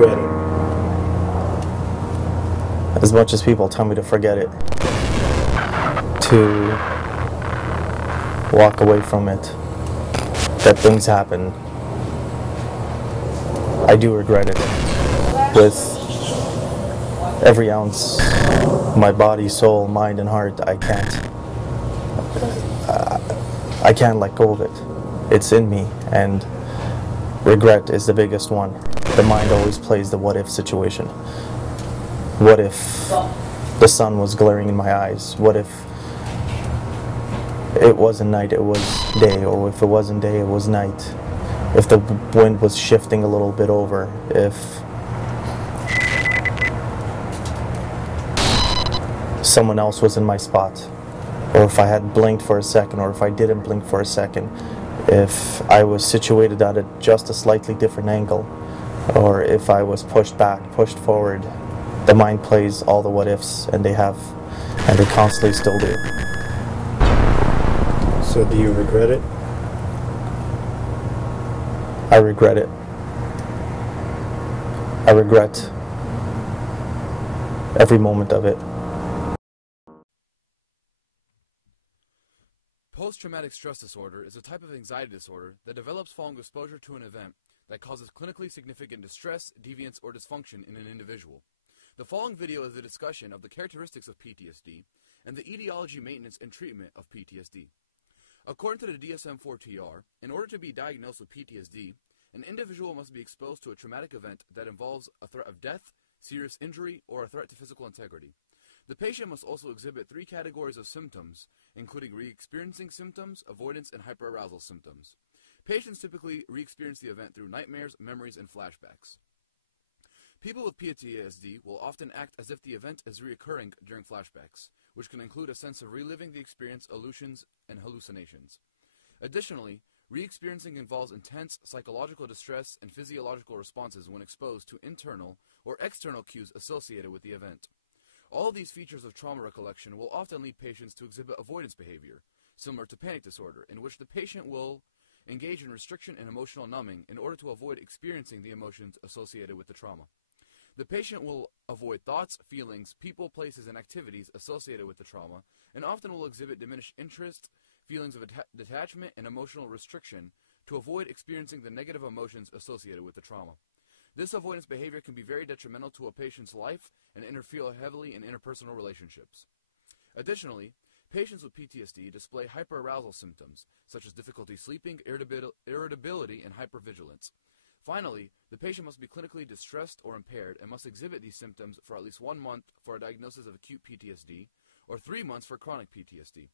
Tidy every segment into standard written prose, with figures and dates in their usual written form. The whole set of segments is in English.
regret it? As much as people tell me to forget it, to walk away from it, that things happen, I do regret it. With every ounce, my body, soul, mind, and heart, I can't let go of it. It's in me, and regret is the biggest one. The mind always plays the what if situation. What if the sun was glaring in my eyes? What if it wasn't night, it was day? Or if it wasn't day, it was night? If the wind was shifting a little bit over? If someone else was in my spot? Or if I had blinked for a second, or if I didn't blink for a second? If I was situated at just a slightly different angle? Or if I was pushed back, pushed forward? The mind plays all the what ifs, and they constantly still do. So do you regret it? I regret it. I regret every moment of it. Post-traumatic stress disorder is a type of anxiety disorder that develops following exposure to an event that causes clinically significant distress, deviance, or dysfunction in an individual. The following video is a discussion of the characteristics of PTSD and the etiology, maintenance, and treatment of PTSD. According to the DSM-4-TR, in order to be diagnosed with PTSD, an individual must be exposed to a traumatic event that involves a threat of death, serious injury, or a threat to physical integrity. The patient must also exhibit 3 categories of symptoms, including re-experiencing symptoms, avoidance, and hyperarousal symptoms. Patients typically re-experience the event through nightmares, memories, and flashbacks. People with PTSD will often act as if the event is reoccurring during flashbacks, which can include a sense of reliving the experience, illusions, and hallucinations. Additionally, re-experiencing involves intense psychological distress and physiological responses when exposed to internal or external cues associated with the event. All these features of trauma recollection will often lead patients to exhibit avoidance behavior, similar to panic disorder, in which the patient will engage in restriction and emotional numbing in order to avoid experiencing the emotions associated with the trauma. The patient will avoid thoughts, feelings, people, places, and activities associated with the trauma, and often will exhibit diminished interest, feelings of detachment, and emotional restriction to avoid experiencing the negative emotions associated with the trauma. This avoidance behavior can be very detrimental to a patient's life and interfere heavily in interpersonal relationships. Additionally, patients with PTSD display hyperarousal symptoms, such as difficulty sleeping, irritability, and hypervigilance. Finally, the patient must be clinically distressed or impaired and must exhibit these symptoms for at least 1 month for a diagnosis of acute PTSD or 3 months for chronic PTSD.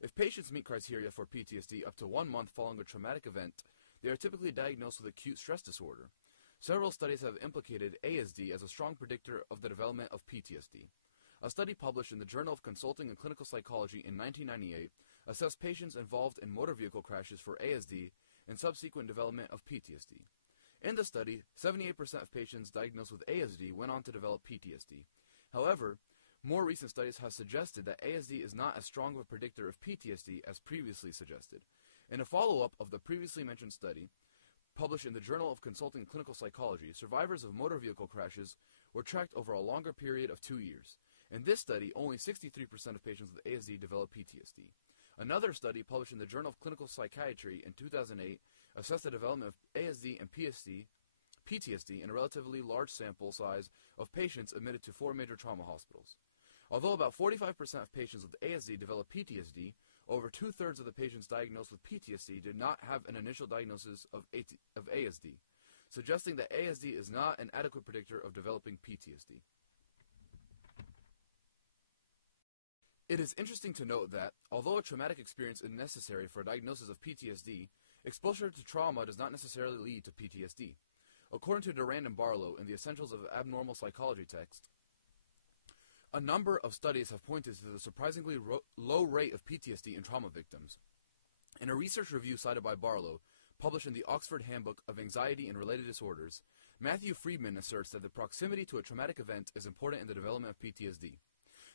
If patients meet criteria for PTSD up to 1 month following a traumatic event, they are typically diagnosed with acute stress disorder. Several studies have implicated ASD as a strong predictor of the development of PTSD. A study published in the Journal of Consulting and Clinical Psychology in 1998 assessed patients involved in motor vehicle crashes for ASD and subsequent development of PTSD. In the study, 78% of patients diagnosed with ASD went on to develop PTSD. However, more recent studies have suggested that ASD is not as strong of a predictor of PTSD as previously suggested. In a follow-up of the previously mentioned study, published in the Journal of Consulting and Clinical Psychology, survivors of motor vehicle crashes were tracked over a longer period of 2 years. In this study, only 63% of patients with ASD developed PTSD. Another study published in the Journal of Clinical Psychiatry in 2008 assessed the development of ASD and PTSD in a relatively large sample size of patients admitted to 4 major trauma hospitals. Although about 45% of patients with ASD develop PTSD, over 2/3 of the patients diagnosed with PTSD did not have an initial diagnosis of ASD, suggesting that ASD is not an adequate predictor of developing PTSD. It is interesting to note that, although a traumatic experience is necessary for a diagnosis of PTSD, exposure to trauma does not necessarily lead to PTSD. According to Durand and Barlow in the Essentials of Abnormal Psychology text, a number of studies have pointed to the surprisingly low rate of PTSD in trauma victims. In a research review cited by Barlow, published in the Oxford Handbook of Anxiety and Related Disorders, Matthew Friedman asserts that the proximity to a traumatic event is important in the development of PTSD.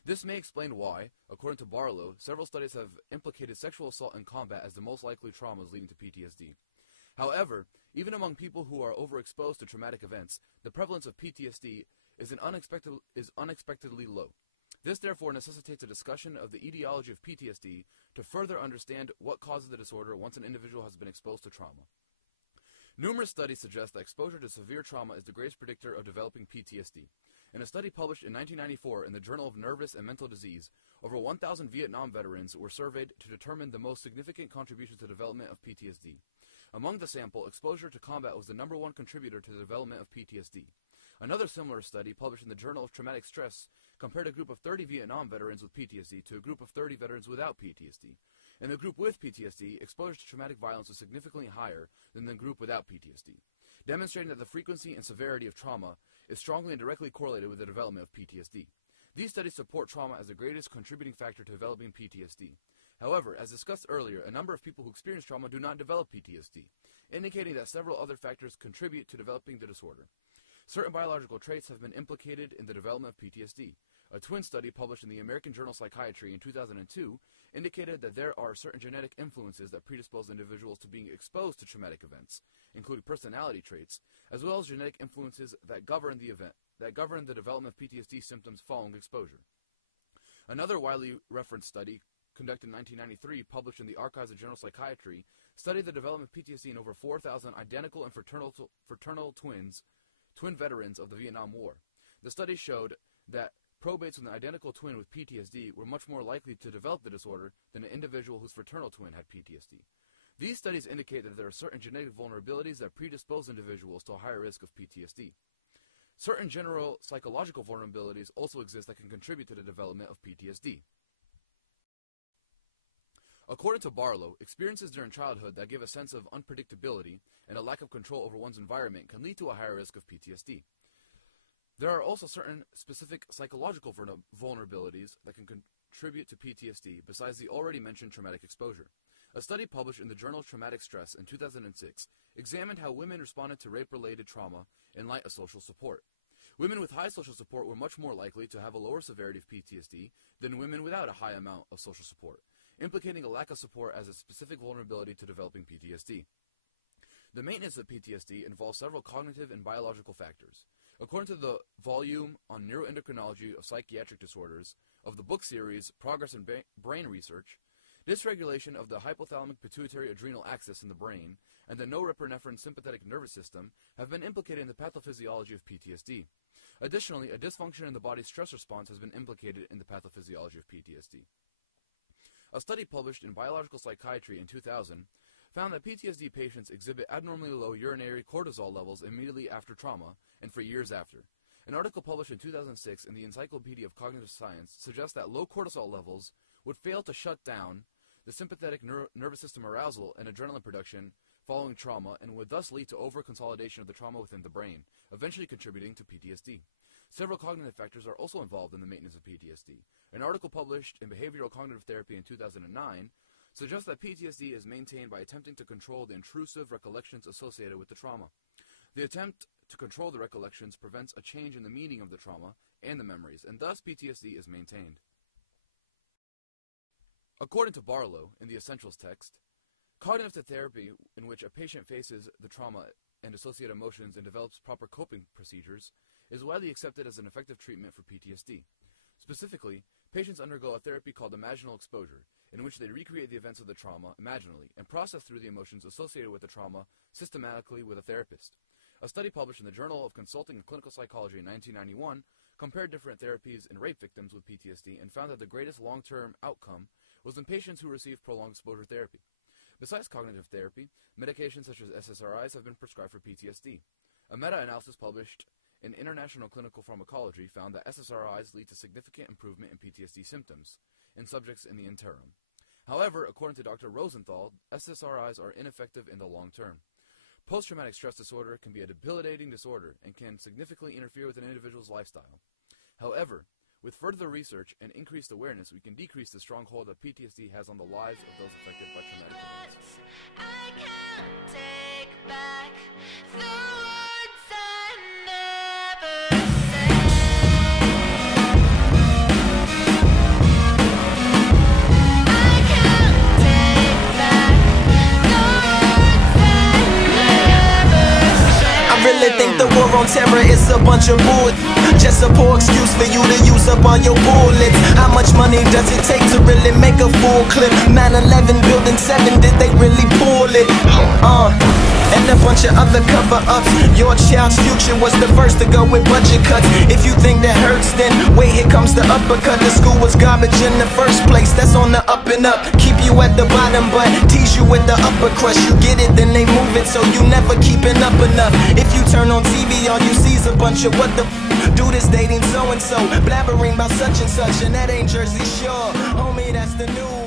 This may explain why, according to Barlow, several studies have implicated sexual assault in combat as the most likely traumas leading to PTSD. However, Even among people who are overexposed to traumatic events, the prevalence of PTSD is unexpectedly low. This therefore necessitates a discussion of the etiology of PTSD to further understand what causes the disorder once an individual has been exposed to trauma. Numerous studies suggest that exposure to severe trauma is the greatest predictor of developing PTSD. In a study published in 1994 in the Journal of Nervous and Mental Disease, over 1,000 Vietnam veterans were surveyed to determine the most significant contributions to the development of PTSD. Among the sample, exposure to combat was the #1 contributor to the development of PTSD. Another similar study, published in the Journal of Traumatic Stress, compared a group of 30 Vietnam veterans with PTSD to a group of 30 veterans without PTSD. In the group with PTSD, exposure to traumatic violence was significantly higher than the group without PTSD, demonstrating that the frequency and severity of trauma is strongly and directly correlated with the development of PTSD. These studies support trauma as the greatest contributing factor to developing PTSD. However, as discussed earlier, a number of people who experience trauma do not develop PTSD, indicating that several other factors contribute to developing the disorder. Certain biological traits have been implicated in the development of PTSD. A twin study published in the American Journal of Psychiatry in 2002 indicated that there are certain genetic influences that predispose individuals to being exposed to traumatic events, including personality traits, as well as genetic influences that govern the development of PTSD symptoms following exposure. Another widely referenced study, conducted in 1993, published in the Archives of General Psychiatry, studied the development of PTSD in over 4,000 identical and fraternal twin veterans of the Vietnam War. The study showed that probates with an identical twin with PTSD were much more likely to develop the disorder than an individual whose fraternal twin had PTSD. These studies indicate that there are certain genetic vulnerabilities that predispose individuals to a higher risk of PTSD. Certain general psychological vulnerabilities also exist that can contribute to the development of PTSD. According to Barlow, experiences during childhood that give a sense of unpredictability and a lack of control over one's environment can lead to a higher risk of PTSD. There are also certain specific psychological vulnerabilities that can contribute to PTSD besides the already mentioned traumatic exposure. A study published in the Journal of Traumatic Stress in 2006 examined how women responded to rape-related trauma in light of social support. Women with high social support were much more likely to have a lower severity of PTSD than women without a high amount of social support, implicating a lack of support as a specific vulnerability to developing PTSD. The maintenance of PTSD involves several cognitive and biological factors. According to the volume on neuroendocrinology of psychiatric disorders of the book series Progress in Brain Research, dysregulation of the hypothalamic pituitary adrenal axis in the brain and the norepinephrine sympathetic nervous system have been implicated in the pathophysiology of PTSD. Additionally, a dysfunction in the body's stress response has been implicated in the pathophysiology of PTSD. A study published in Biological Psychiatry in 2000 found that PTSD patients exhibit abnormally low urinary cortisol levels immediately after trauma and for years after. An article published in 2006 in the Encyclopedia of Cognitive Science suggests that low cortisol levels would fail to shut down the sympathetic nervous system arousal and adrenaline production following trauma and would thus lead to over-consolidation of the trauma within the brain, eventually contributing to PTSD. Several cognitive factors are also involved in the maintenance of PTSD. An article published in Behavioral Cognitive Therapy in 2009 suggests that PTSD is maintained by attempting to control the intrusive recollections associated with the trauma. The attempt to control the recollections prevents a change in the meaning of the trauma and the memories, and thus PTSD is maintained. According to Barlow, in the Essentials text, cognitive therapy in which a patient faces the trauma and associated emotions and develops proper coping procedures is widely accepted as an effective treatment for PTSD. Specifically, patients undergo a therapy called imaginal exposure, in which they recreate the events of the trauma imaginally and process through the emotions associated with the trauma systematically with a therapist. A study published in the Journal of Consulting and Clinical Psychology in 1991 compared different therapies in rape victims with PTSD and found that the greatest long-term outcome was in patients who received prolonged exposure therapy. Besides cognitive therapy, medications such as SSRIs have been prescribed for PTSD. A meta-analysis published in International Clinical Pharmacology found that SSRIs lead to significant improvement in PTSD symptoms in subjects in the interim. However, according to Dr. Rosenthal, SSRIs are ineffective in the long term. Post-traumatic stress disorder can be a debilitating disorder and can significantly interfere with an individual's lifestyle. However, with further research and increased awareness, we can decrease the stronghold that PTSD has on the lives of those affected by traumatic events. I can't take back the words I never said. I can't take back the words I never said. really think the war on terror is a bunch of bull? Just a poor excuse for you to use up all your bullets. How much money does it take to really make a full clip? 9/11 building 7, did they really pull it? And a bunch of other cover-ups. Your child's future was the first to go with budget cuts. If you think that hurts, then wait, here comes the uppercut. The school was garbage in the first place, that's on the up and up. Keep you at the bottom, but tease you with the upper crust. You get it, then they move it, so you never keeping up enough. If you turn on TV, all you see is a bunch of what the dude is dating so-and-so, blabbering about such and such, and that ain't Jersey Shore. Homie, that's the news.